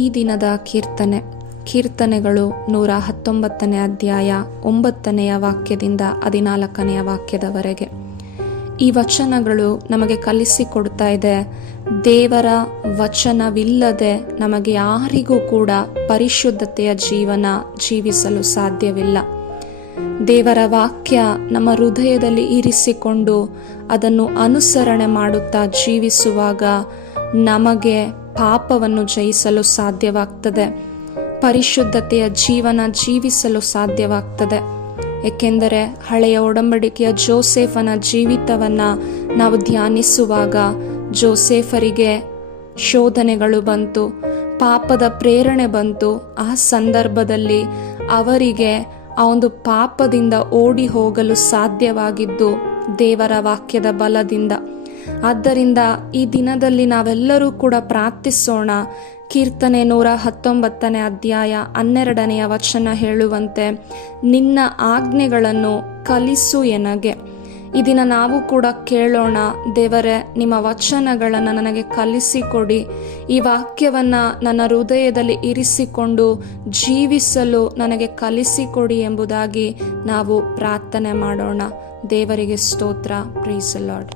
ಈ ದಿನದ ಕೀರ್ತನೆಗಳು 119 ಅಧ್ಯಾಯ 9 ವಾಕ್ಯದಿಂದ 14 ವಾಕ್ಯದವರೆಗೆ. ಈ ವಚನಗಳು ನಮಗೆ ಕಲಿಸಿಕೊಡ್ತಾ ಇದೆ, ದೇವರ ವಚನವಿಲ್ಲದೆ ನಮಗೆ ಯಾರಿಗೂ ಕೂಡ ಪರಿಶುದ್ಧತೆಯ ಜೀವನ ಜೀವಿಸಲು ಸಾಧ್ಯವಿಲ್ಲ. ದೇವರ ವಾಕ್ಯ ನಮ್ಮ ಹೃದಯದಲ್ಲಿ ಇರಿಸಿಕೊಂಡು ಅದನ್ನು ಅನುಸರಣೆ ಮಾಡುತ್ತಾ ಜೀವಿಸುವಾಗ ನಮಗೆ ಪಾಪವನ್ನು ಜಯಿಸಲು ಸಾಧ್ಯವಾಗ್ತದೆ, ಪರಿಶುದ್ಧತೆಯ ಜೀವನ ಜೀವಿಸಲು ಸಾಧ್ಯವಾಗ್ತದೆ. ಏಕೆಂದರೆ ಹಳೆಯ ಒಡಂಬಡಿಕೆಯ ಜೋಸೆಫನ ಜೀವಿತವನ್ನು ನಾವು ಧ್ಯಾನಿಸುವಾಗ ಜೋಸೆಫರಿಗೆ ಶೋಧನೆಗಳು ಬಂತು, ಪಾಪದ ಪ್ರೇರಣೆ ಬಂತು. ಆ ಸಂದರ್ಭದಲ್ಲಿ ಅವರಿಗೆ ಆ ಒಂದು ಪಾಪದಿಂದ ಓಡಿ ಹೋಗಲು ಸಾಧ್ಯವಾಗಿದ್ದು ದೇವರ ವಾಕ್ಯದ ಬಲದಿಂದ. ಆದ್ದರಿಂದ ಈ ದಿನದಲ್ಲಿ ನಾವೆಲ್ಲರೂ ಕೂಡ ಪ್ರಾರ್ಥಿಸೋಣ. ಕೀರ್ತನೆ 119 ಅಧ್ಯಾಯ 12 ವಚನ ಹೇಳುವಂತೆ, ನಿನ್ನ ಆಜ್ಞೆಗಳನ್ನು ಕಲಿಸು ಎನಗೆ. ಈ ದಿನ ನಾವು ಕೂಡ ಕೇಳೋಣ, ದೇವರೇ ನಿಮ್ಮ ವಚನಗಳನ್ನು ನನಗೆ ಕಲಿಸಿಕೊಡಿ, ಈ ವಾಕ್ಯವನ್ನು ನನ್ನ ಹೃದಯದಲ್ಲಿ ಇರಿಸಿಕೊಂಡು ಜೀವಿಸಲು ನನಗೆ ಕಲಿಸಿಕೊಡಿ ಎಂಬುದಾಗಿ ನಾವು ಪ್ರಾರ್ಥನೆ ಮಾಡೋಣ. ದೇವರಿಗೆ ಸ್ತೋತ್ರ. Praise the lord.